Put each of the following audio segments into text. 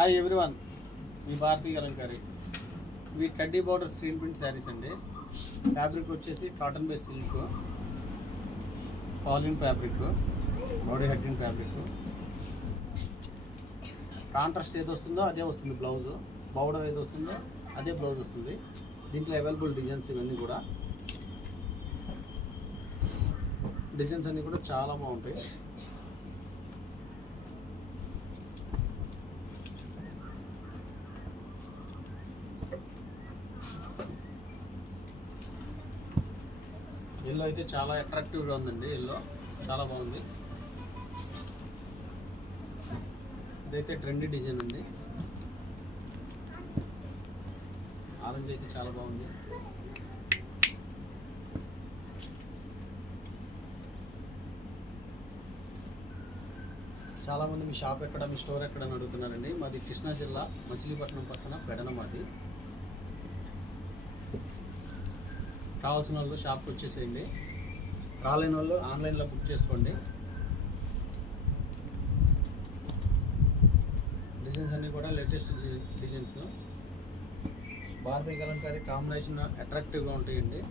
Hi everyone, మీ భారతీయ అలంకారి. ఇవి కడ్డీ బార్డర్ స్క్రీన్ ప్రింట్ శారీస్ అండి. ఫ్యాబ్రిక్ వచ్చేసి cotton base silk, pollen fabric, body heading fabric. Contrast ఏది వస్తుందో అదే వస్తుంది బ్లౌజు, బార్డర్ ఏది వస్తుందో అదే బ్లౌజ్ వస్తుంది. దీంట్లో అవైలబుల్ డిజైన్స్ ఇవన్నీ కూడా, డిజైన్స్ అన్నీ కూడా చాలా బాగుంటాయి. ఎల్లో అయితే చాలా అట్రాక్టివ్గా ఉందండి. ఎల్లో చాలా బాగుంది. ఇదైతే ట్రెండీ డిజైన్ ఉంది. ఆరెంజ్ అయితే చాలా బాగుంది. చాలామంది మీ షాప్ ఎక్కడ, మీ స్టోర్ ఎక్కడ అని అడుగుతున్నారండి. మాది కృష్ణా జిల్లా మచిలీపట్నం పక్కన పెడన మాది. కావాల్సిన వాళ్ళు షాప్కి వచ్చేసేయండి. రాలేని వాళ్ళు ఆన్లైన్లో బుక్ చేసుకోండి. డిజైన్స్ అన్నీ కూడా లేటెస్ట్ డిజైన్స్. భారతీయ అలంకారీ కాంబినేషన్ అట్రాక్టివ్గా ఉంటాయండి.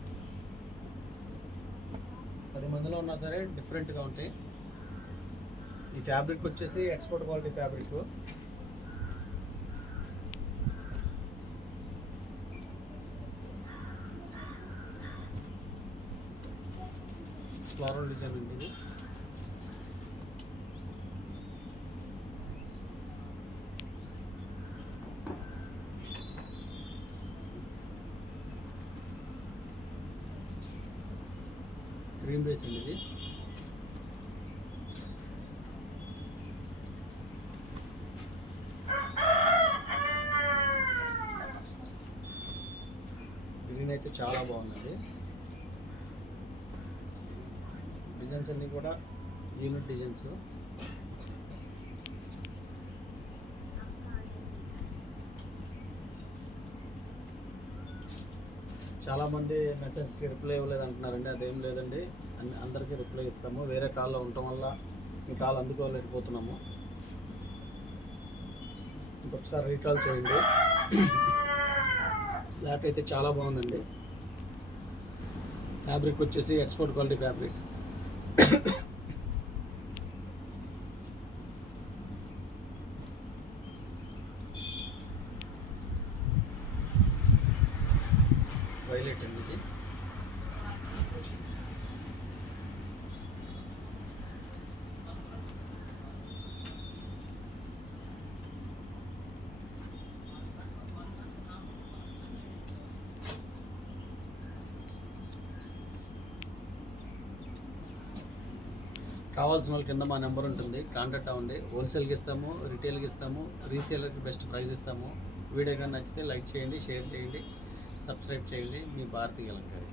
10 మందిలో ఉన్నా సరే డిఫరెంట్గా ఉంటాయి. ఈ ఫ్యాబ్రిక్ వచ్చేసి export quality fabric. Floral design ఉంది ఇది. గ్రీన్ బేస్ అండి ఇది. గ్రీన్ అయితే చాలా బాగుందండి. డిజైన్స్ అన్నీ కూడా యూనిక్ డిజైన్స్. చాలామంది మెసేజ్కి రిప్లై ఇవ్వలేదు అంటున్నారండి. అదేం లేదండి, అందరికీ రిప్లై ఇస్తాము. వేరే కాల్లో ఉండటం వల్ల మీ కాల్ అందుకోలేకపోతున్నాము. ఇంకొకసారి రీకాల్ చేయండి. ఫ్లాట్ అయితే చాలా బాగుందండి. ఫ్యాబ్రిక్ వచ్చేసి ఎక్స్పోర్ట్ క్వాలిటీ ఫ్యాబ్రిక్. వైలెట్ అండి ఇది. కావాల్సిన వాళ్ళ కింద మా నెంబర్ ఉంటుంది, కాంటాక్ట్ అవ్వండి. హోల్సేల్కి ఇస్తాము, రిటైల్కి ఇస్తాము, రీసేలర్కి బెస్ట్ ప్రైస్ ఇస్తాము. వీడియో కానీ నచ్చితే లైక్ చేయండి, షేర్ చేయండి, సబ్స్క్రైబ్ చేయండి. మీ భారతీయ అలంకారి.